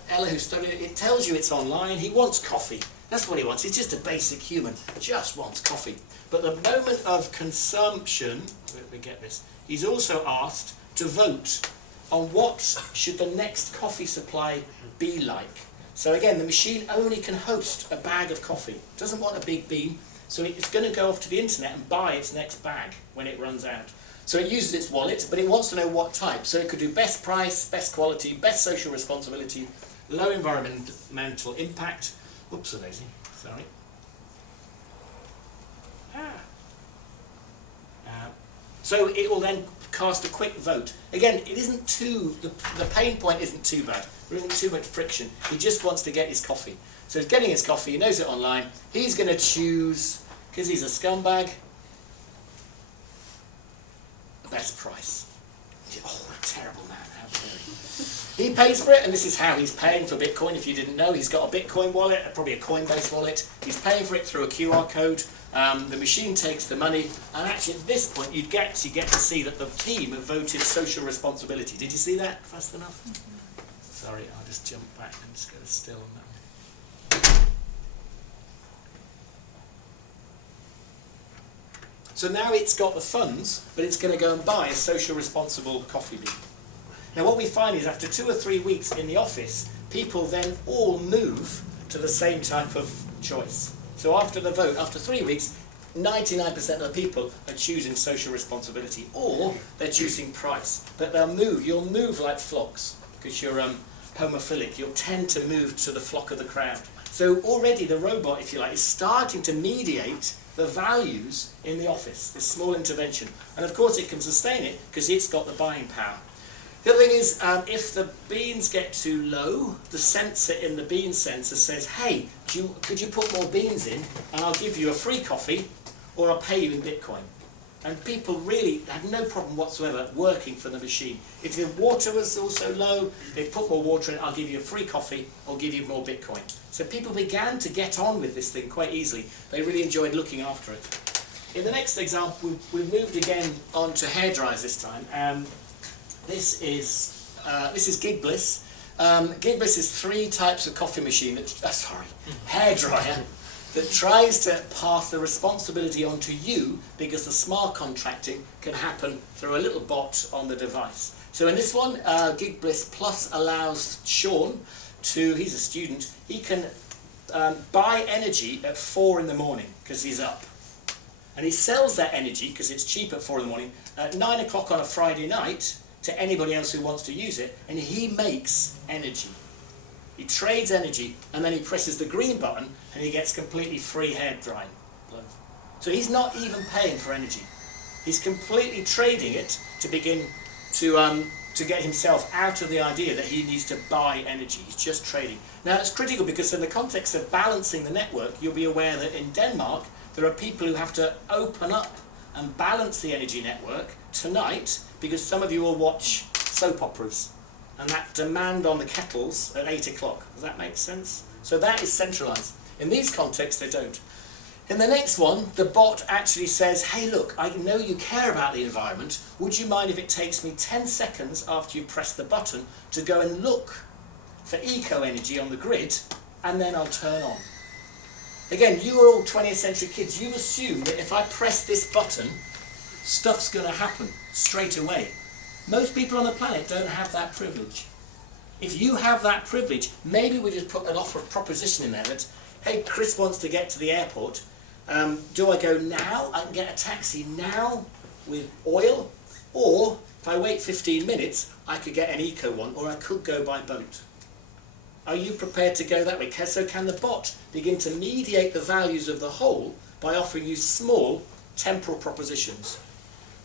Ella, who studied it. It tells you it's online. He wants coffee. That's what he wants. He's just a basic human. Just wants coffee. But the moment of consumption, we get this, he's also asked to vote on what should the next coffee supply be like. So again, the machine only can host a bag of coffee. It doesn't want a big bean, so it's going to go off to the internet and buy its next bag when it runs out. So it uses its wallet, but it wants to know what type. So it could do best price, best quality, best social responsibility, low environmental impact. Oops, a daisy. Sorry. So it will then cast a quick vote. Again, it isn't the pain point isn't too bad. There isn't too much friction. He just wants to get his coffee. So he's getting his coffee, he knows it online. He's going to choose, because he's a scumbag, the best price. Oh, a terrible man, how dare he. He pays for it, and this is how he's paying for Bitcoin. If you didn't know, he's got a Bitcoin wallet, probably a Coinbase wallet. He's paying for it through a QR code. The machine takes the money, and actually at this point you get to see that the team have voted social responsibility. Did you see that fast enough? Sorry, I'll just jump back and just go still on that one. So now it's got the funds, but it's going to go and buy a social responsible coffee bean. Now what we find is after 2 or 3 weeks in the office, people then all move to the same type of choice. So after the vote, after 3 weeks, 99% of the people are choosing social responsibility, or they're choosing price. But they'll move. You'll move like flocks because you're homophilic. You'll tend to move to the flock of the crowd. So already the robot, if you like, is starting to mediate the values in the office, this small intervention. And of course it can sustain it because it's got the buying power. The other thing is, if the beans get too low, the sensor in the bean sensor says, hey, could you put more beans in and I'll give you a free coffee or I'll pay you in Bitcoin. And people really had no problem whatsoever working for the machine. If the water was also low, they put more water in, I'll give you a free coffee or give you more Bitcoin. So people began to get on with this thing quite easily. They really enjoyed looking after it. In the next example, we moved again on to hairdryers this time. This is Gig Bliss. Gig Bliss is 3 types of coffee machine, hairdryer, that tries to pass the responsibility on to you because the smart contracting can happen through a little bot on the device. So in this one, Gig Bliss Plus allows Sean he's a student, he can buy energy at 4 in the morning because he's up. And he sells that energy, because it's cheap at 4 in the morning, at 9 o'clock on a Friday night to anybody else who wants to use it, and he makes energy. He trades energy, and then he presses the green button, and he gets completely free hair drying. So he's not even paying for energy. He's completely trading it to begin to get himself out of the idea that he needs to buy energy. He's just trading. Now it's critical because in the context of balancing the network, you'll be aware that in Denmark, there are people who have to open up and balance the energy network tonight because some of you will watch soap operas and that demand on the kettles at 8 o'clock. Does that make sense? So that is centralised. In these contexts, they don't. In the next one, the bot actually says, hey look, I know you care about the environment. Would you mind if it takes me 10 seconds after you press the button to go and look for eco-energy on the grid, and then I'll turn on. Again, you are all 20th century kids. You assume that if I press this button, stuff's going to happen straight away. Most people on the planet don't have that privilege. If you have that privilege, maybe we just put an offer of proposition in there that, hey, Chris wants to get to the airport. Do I go now? I can get a taxi now with oil, or if I wait 15 minutes, I could get an eco one, or I could go by boat. Are you prepared to go that way? So can the bot begin to mediate the values of the whole by offering you small temporal propositions?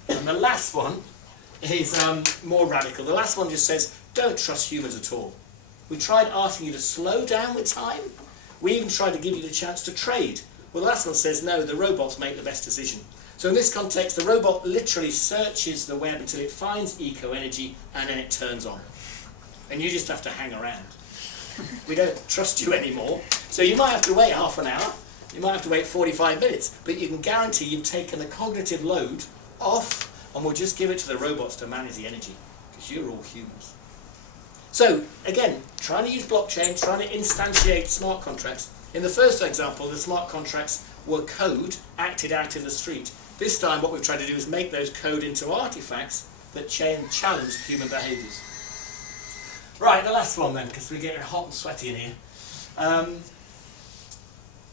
And the last one is more radical. The last one just says, don't trust humans at all. We tried asking you to slow down with time. We even tried to give you the chance to trade. Well, the last one says, no, the robots make the best decision. So in this context, the robot literally searches the web until it finds eco-energy and then it turns on. And you just have to hang around. We don't trust you anymore. So you might have to wait half an hour, you might have to wait 45 minutes, but you can guarantee you've taken the cognitive load off and we'll just give it to the robots to manage the energy, because you're all humans. So again, trying to use blockchain, trying to instantiate smart contracts. In the first example, the smart contracts were code acted out in the street. This time what we've tried to do is make those code into artifacts that challenge human behaviours. Right, the last one then, because we're getting hot and sweaty in here,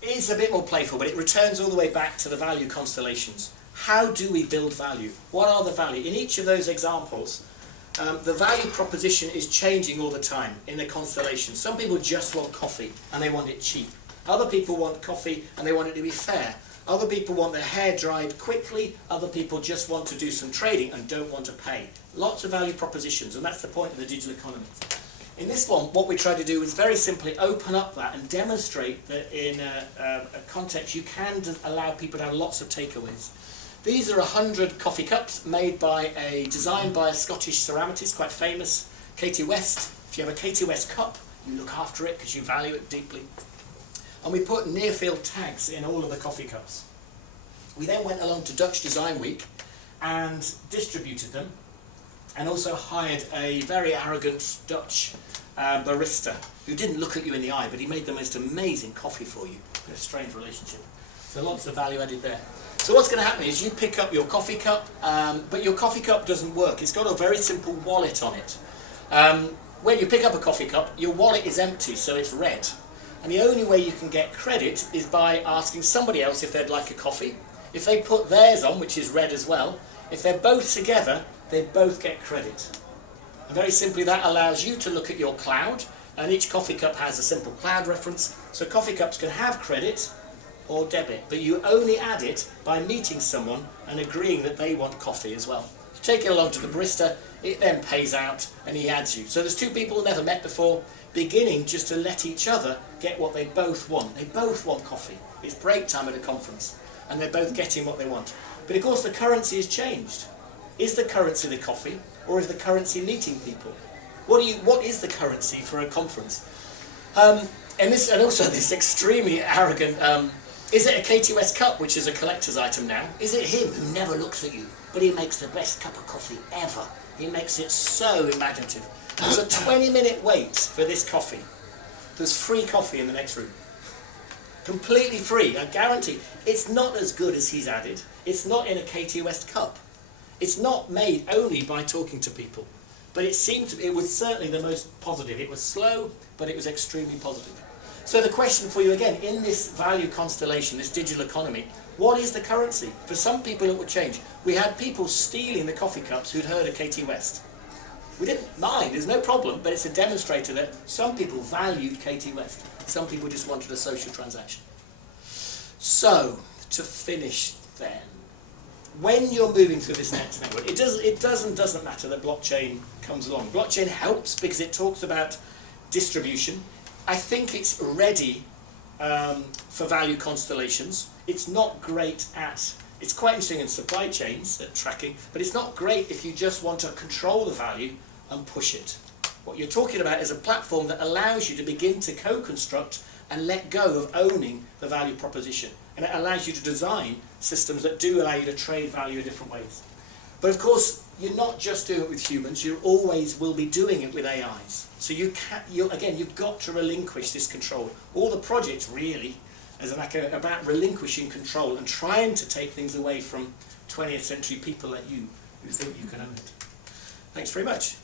is a bit more playful, but it returns all the way back to the value constellations. How do we build value? What are the value? In each of those examples, the value proposition is changing all the time in the constellation. Some people just want coffee and they want it cheap. Other people want coffee and they want it to be fair. Other people want their hair dried quickly. Other people just want to do some trading and don't want to pay. Lots of value propositions, and that's the point of the digital economy. In this one, what we try to do is very simply open up that and demonstrate that in a context you can allow people to have lots of takeaways. These are 100 coffee cups designed by a Scottish ceramicist, quite famous, Katie West. If you have a Katie West cup, you look after it because you value it deeply. And we put near-field tags in all of the coffee cups. We then went along to Dutch Design Week and distributed them, and also hired a very arrogant Dutch barista who didn't look at you in the eye, but he made the most amazing coffee for you. A strange relationship. So lots of value added there. So what's going to happen is you pick up your coffee cup, but your coffee cup doesn't work. It's got a very simple wallet on it. When you pick up a coffee cup, your wallet is empty, so it's red. And the only way you can get credit is by asking somebody else if they'd like a coffee. If they put theirs on, which is red as well, if they're both together, they both get credit. And very simply, that allows you to look at your cloud, and each coffee cup has a simple cloud reference, so coffee cups can have credit or debit, but you only add it by meeting someone and agreeing that they want coffee as well. You take it along to the barista, it then pays out, and he adds you. So there's two people who never met before, beginning just to let each other get what they both want. They both want coffee. It's break time at a conference, and they're both getting what they want. But of course the currency has changed. Is the currency the coffee, or is the currency meeting people? What is the currency for a conference? And also this extremely arrogant, is it a Katie West cup, which is a collector's item now? Is it him who never looks at you, but he makes the best cup of coffee ever? He makes it so imaginative. There's a 20-minute wait for this coffee. There's free coffee in the next room. Completely free, I guarantee. It's not as good as he's added. It's not in a KT West cup. It's not made only by talking to people. But it was certainly the most positive. It was slow, but it was extremely positive. So the question for you again, in this value constellation, this digital economy, what is the currency? For some people it would change. We had people stealing the coffee cups who'd heard of KT West. We didn't mind, there's no problem, but it's a demonstrator that some people valued KT West. Some people just wanted a social transaction. So, to finish then, when you're moving through this next network, it doesn't matter that blockchain comes along. Blockchain helps because it talks about distribution. I think it's ready for value constellations. It's not great at, it's quite interesting in supply chains at tracking, but it's not great if you just want to control the value and push it. What you're talking about is a platform that allows you to begin to co-construct and let go of owning the value proposition. And it allows you to design systems that do allow you to trade value in different ways. But of course, you're not just doing it with humans, you always will be doing it with AIs. So you've got to relinquish this control. All the projects really as an academic about relinquishing control and trying to take things away from 20th century people like you who think you can own it. Thanks very much.